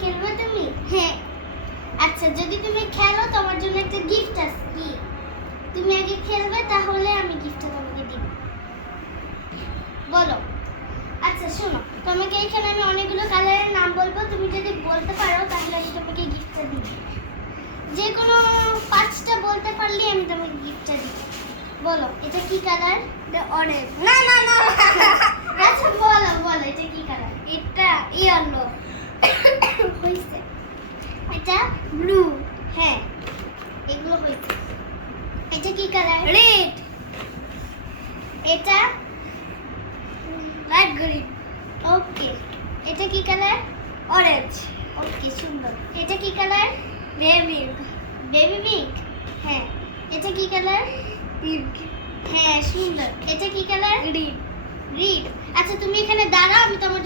খেলবে তুমি? হ্যাঁ। আচ্ছা, যদি তুমি খেলো তোমার জন্য একটা গিফট আছে। কি? তুমি আগে খেলবে, তাহলে আমি গিফটটা তোমাকে দিব। বলো। আচ্ছা শোনো, তোমাকে এখানে আমি অনেকগুলো কালারের নাম বলবো, তুমি যদি বলতে পারো তাহলে আমি তোমাকে গিফটটা দিব। যে কোনো 5টা বলতে পারলে আমি তোমাকে গিফটটা দিব। বলো, এটা কি কালার? অরেঞ্জ। না না না আচ্ছা বলো বলো, এটা কি কালার? এটা ইয়েলো। হইছে। এটা ব্লু। হ্যাঁ, এগুলো হইছে। এটা কি কালার? রেড। এটা লাইট গ্রিন। ওকে। এটা কি কালার? অরেঞ্জ। ওকে, সুন্দর। এটা কি কালার? Baby baby pink. হ্যাঁ। এটা কি কালার? পিঙ্ক। হ্যাঁ, সুন্দর। এটা কি কালার? গ্রিন। গ্রিন। আচ্ছা, তুমি এখানে দাঁড়াও, আমি তোমার